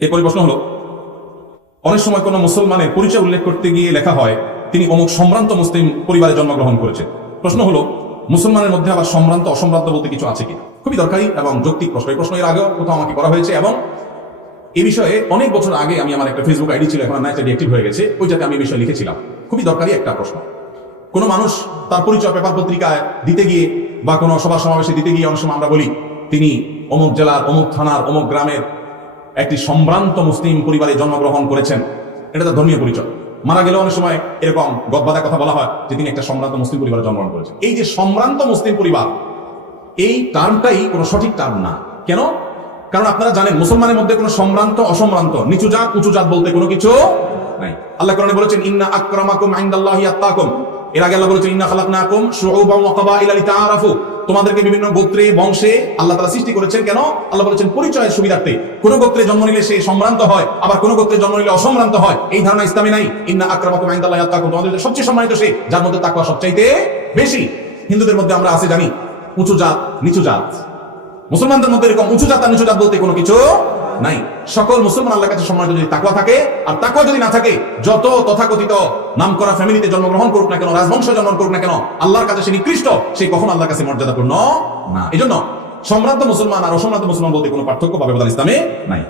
এরপরে প্রশ্ন হলো, অনেক সময় কোনো মুসলমানের পরিচয় উল্লেখ করতে গিয়ে লেখা হয় তিনি অমুক সম্ভ্রান্ত মুসলিম পরিবারে জন্মগ্রহণ করেছেন। প্রশ্ন হলো, মুসলমানের মধ্যে আবার সম্ভ্রান্ত অসম্ভ্রান্ত বলতে কিছু আছে কিনা? খুবই দরকারি এবং যৌক্তিক প্রশ্ন। এই প্রশ্ন এর আগেও কোথাও আমাকে করা হয়েছে এবং এই বিষয়ে অনেক বছর আগে আমি আমার একটা ফেসবুক আইডি ছিল, এখন একটা ডিঅ্যাক্টিভ হয়ে গেছে, ওইটাতে আমি এই বিষয়ে লিখেছিলাম। খুবই দরকারি একটা প্রশ্ন। কোনো মানুষ তার পরিচয় পেপার পত্রিকায় দিতে গিয়ে বা কোনো সভা সমাবেশে দিতে গিয়ে অনেক সময় আমরা বলি তিনি অমুক জেলার অমুক থানার অমুক গ্রামের একটি সম্ভ্রান্ত মুসলিম পরিবারে জন্মগ্রহণ করেছেন। এটা তার ধর্মীয় পরিচয়। মারা গেলেও অনেক সময় এরকম গদবাদা কথা বলা হয় যে তিনি একটা সম্ভ্রান্ত মুসলিম পরিবারে জন্মগ্রহণ করেছেন। এই যে সম্ভ্রান্ত মুসলিম পরিবার, এই টার্মটাই কোনো সঠিক টার্ম না। কেন? কারণ আপনারা জানেন মুসলমানের মধ্যে কোনো সম্ভ্রান্ত অসম্ভ্রান্ত, নিচু জাত উঁচু জাত বলতে কোনো কিছু নাই। আল্লাহ কোরআনে বলেছেন ইন্না আকরামাকুম ইনদাল্লাহি আত্তাকুম। এর আগে আল্লাহ বলেছেন ইন্না খালাকনাকুম শুউবান ওয়া কাবাইলা লিতাআরাফু। তোমাদেরকে বিভিন্ন গোত্রে বংশে আল্লাহ তাআলা সৃষ্টি করেছেন। কেন? আল্লাহ বলেছেন পরিচয়ের সুবিধার্থে। কোন গোত্রে জন্ম নিলে সে সম্ভ্রান্ত হয়, আবার কোন গোত্রে জন্ম নিলে অসম্ভ্রান্ত হয়, এই ধারণা ইসলামে নাই। ইন্না আকরামাকুম ইনদাল্লাহি আত্তাকুম, তোমাদের সবচেয়ে সম্মানিত সে যার মধ্যে তাকওয়া সবচাইতে বেশি। হিন্দুদের মধ্যে আমরা আছে জানি উঁচু জাত নিচু জাত, মুসলমানদের মধ্যে এরকম উঁচু জাত আর নিচু জাত বলতে কোনো কিছু নাই। সকল মুসলমান আল্লাহর কাছে সম্মানিত যদি তাকওয়া থাকে, আর তাকওয়া যদি না থাকে, যত তথাকথিত নামকরা ফ্যামিলিতে জন্মগ্রহণ করুক না কেন, রাজবংশ জন্ম করুক না কেন, আল্লাহর কাছে সে নিকৃষ্ট, সে কখন আল্লাহর কাছে মর্যাদাপূর্ণ না। এই জন্য সম্ভ্রান্ত মুসলমান আর অসম্ভ্রান্ত মুসলমান বলতে কোনো পার্থক্য বা ব্যবধান ইসলামে নাই।